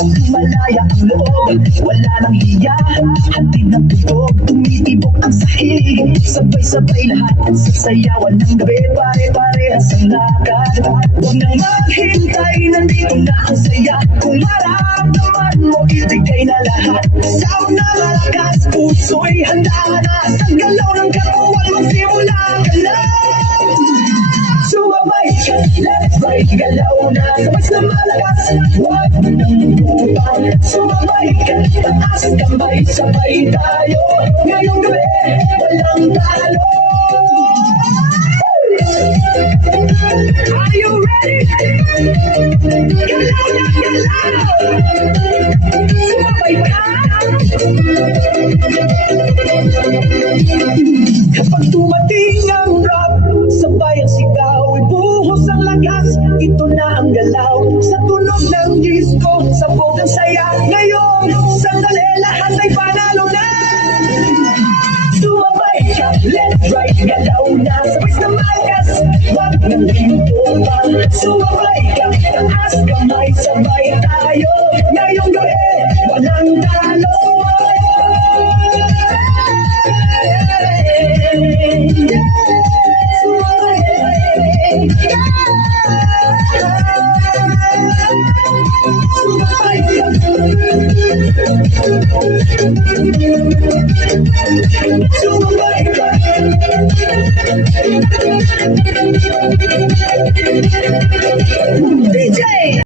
Malaya ang loob, wala nang hiya. Hatid ng tugtog, tumitibok ang sahig. Sabay-sabay lahat sa sayawan ng gabi. Pare-parehas ang lakad. Huwag nang maghintay, nandito na ang saya. Kung maramdaman mo, ibigay na lahat. Sound na malakas, puso'y handa na. Sa galaw ng katawan, magsimula ka na. Sumabay ka, let's ride, galaw na. Sabay na malakas, huwag nang bumang. Sumabay ka, taas kamay, sabay tayo. Ngayong gabi, walang talo. Are you ready? Galaw na galaw. Sumabay ka. Kapag dumating ang rap, sabay ang sigaw, ibuhos ang lakas. Ito na ang galaw, sa tunog ng disco, sabog ang saya. Ngayon, sandali, lahat ay panalo na. Sumabay ka, let's ride, galaw na. Sabay na malakas, wag nang bumang. Sumabay ka, taas kamay, sabay tayo. Ngayong gabi, walang talo. DJ